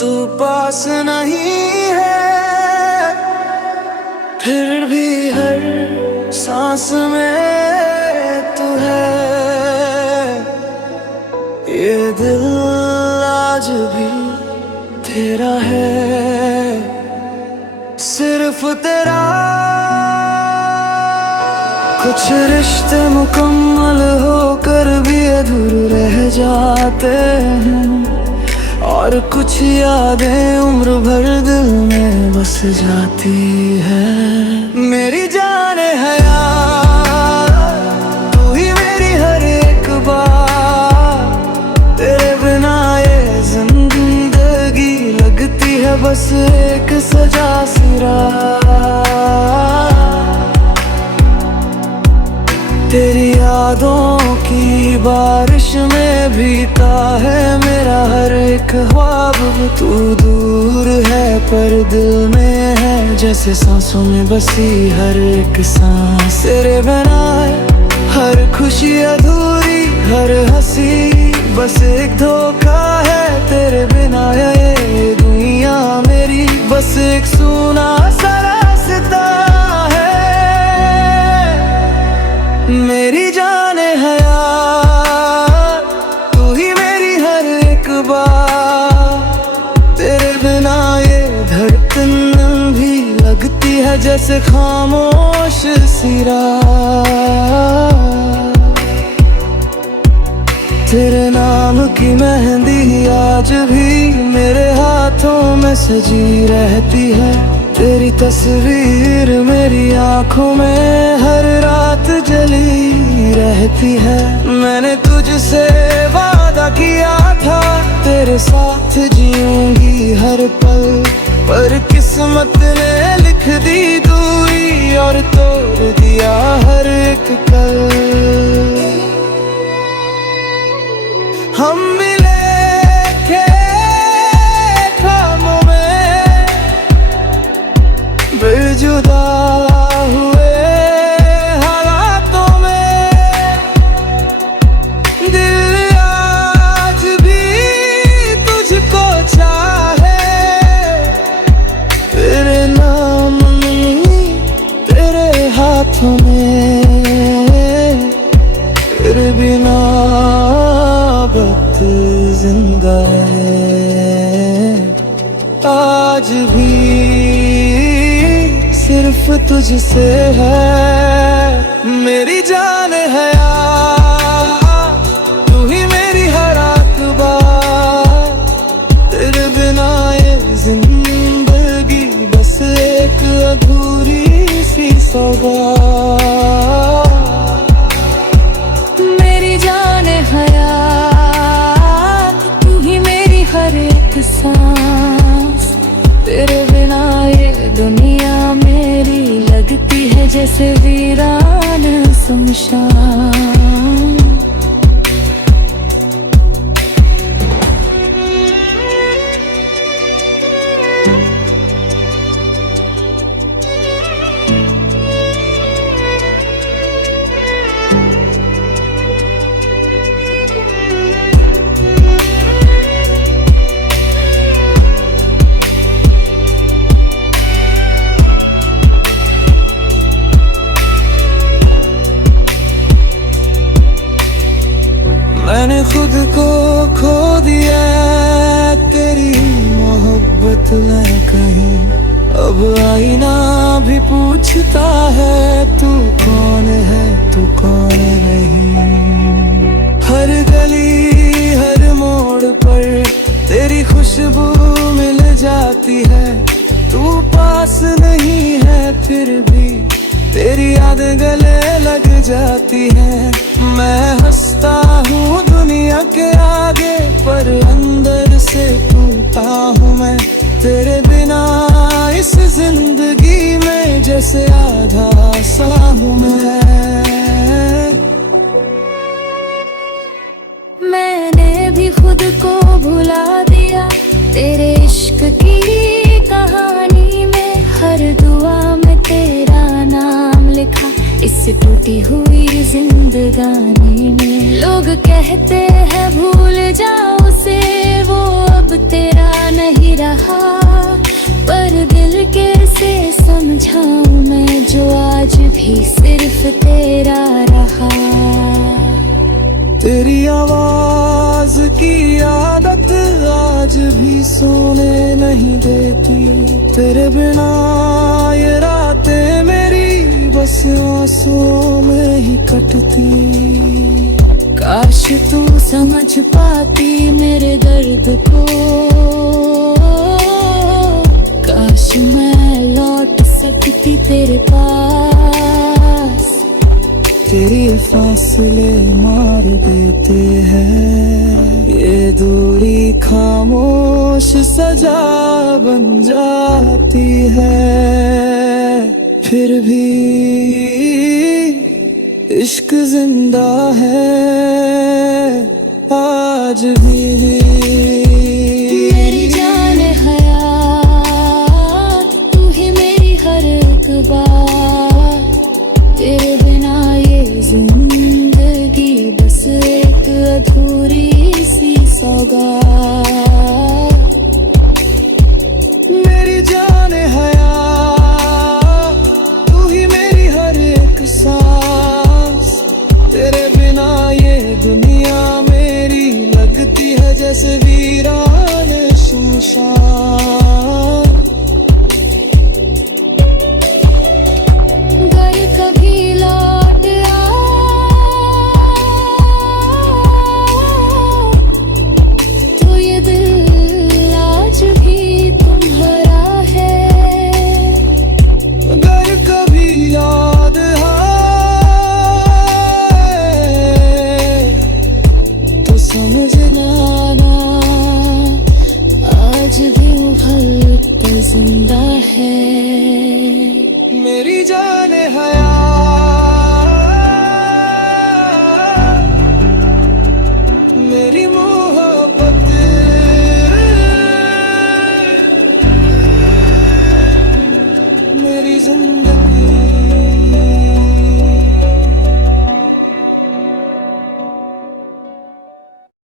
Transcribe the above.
तू पास नहीं है, फिर भी हर सांस में तू है। ये दिल आज भी तेरा है, सिर्फ तेरा। कुछ रिश्ते मुकम्मल होकर भी अधूरे रह जाते हैं, और कुछ यादें उम्र भर दिल में बस जाती है। मेरी जाने हयात तू ही मेरी हर एक बात, तेरे बिना ये जिंदगी लगती है बस एक सजा सिरा। तेरी यादों की बारिश में भीगा है मेरा हर एक ख्वाब। तू दूर है पर दिल में है, जैसे सांसों में बसी हर एक सांस। तेरे बिना हर खुशी अधूरी, हर हंसी बस एक धोखा है। तेरे बिना ये दुनिया मेरी बस एक सूना सा रास्ता है। मेरी जाने हयात तू ही मेरी हर एक बात, तेरे बिना ये धड़कन भी लगती है जैसे खामोश सी रात। तेरे नाम की मेहंदी आज भी मेरे हाथों में सजी रहती है। तेरी तस्वीर मेरी आंखों में हर रात जली रहती है। मैंने तुझसे वादा किया था तेरे साथ जीऊंगी हर पल, पर किस्मत ने लिख दी दूरी और तोड़ दिया हर एक कल। हम मिले थे खामों में, बेजुदा हुए हालातों में। दिल आज भी तुझको चाहे, तेरे नाम नहीं तेरे हाथों में। तेरे बिना वक्त जिंदा है आज भी सिर्फ तुझसे है। मेरी जान है तू ही मेरी हर एक बात, तेरे बिना ये जिंदगी बस एक अधूरी सी सौगात। मेरी जान हयात तू ही मेरी हर एक सांस, तेरे बिना ये दुनिया मेरी लगती है जैसे वीरान सुनसान। मैंने खुद को खो दिया तेरी मोहब्बत में कहीं। अब आईना भी पूछता है तू कौन है तू कौन नहीं। हर गली हर मोड़ पर तेरी खुशबू मिल जाती है। तू पास नहीं है फिर भी तेरी यादें गले लग जाती है। मैं हंसता हूँ दुनिया के आगे पर अंदर से टूटा हूँ मैं। तेरे बिना इस जिंदगी में जैसे आधा सा हूँ मैंने भी खुद को भुला दिया तेरे इश्क की कहानी में। हर दुआ में तेरा नाम लिखा इस टूटी हुई जिंदगानी में। लोग कहते हैं भूल जाओ उसे, वो अब तेरा नहीं रहा, पर दिल कैसे समझाऊं मैं जो आज भी सिर्फ तेरा रहा। तेरी आवाज की आदत आज भी सोने नहीं देती, तेरे बिना ये रातें मेरी बस आंसुओं में ही कटती। काश तू समझ पाती मेरे दर्द को, काश मैं लौट सकती तेरे पास। तेरे फासले मार देते हैं, ये दूरी खामोश सजा बन जाती है। फिर भी इश्क जिंदा है आज भी। मेरी जान हयात तू ही मेरी हर एक बात, तेरे बिना ये जिंदगी बस एक अधूरी सी सौगात। मेरी जान हयात तू ही मेरी हर एक सांस, तेरे बिना ये दुनिया मेरी लगती है जैसे वीरान शुमशान। घर कभी लौट आ, तो ये दिल आज भी तुम्हारा है। अगर कभी याद आए तो समझना ना, आज भी मोहब्बत जिंदा है। मेरी जान है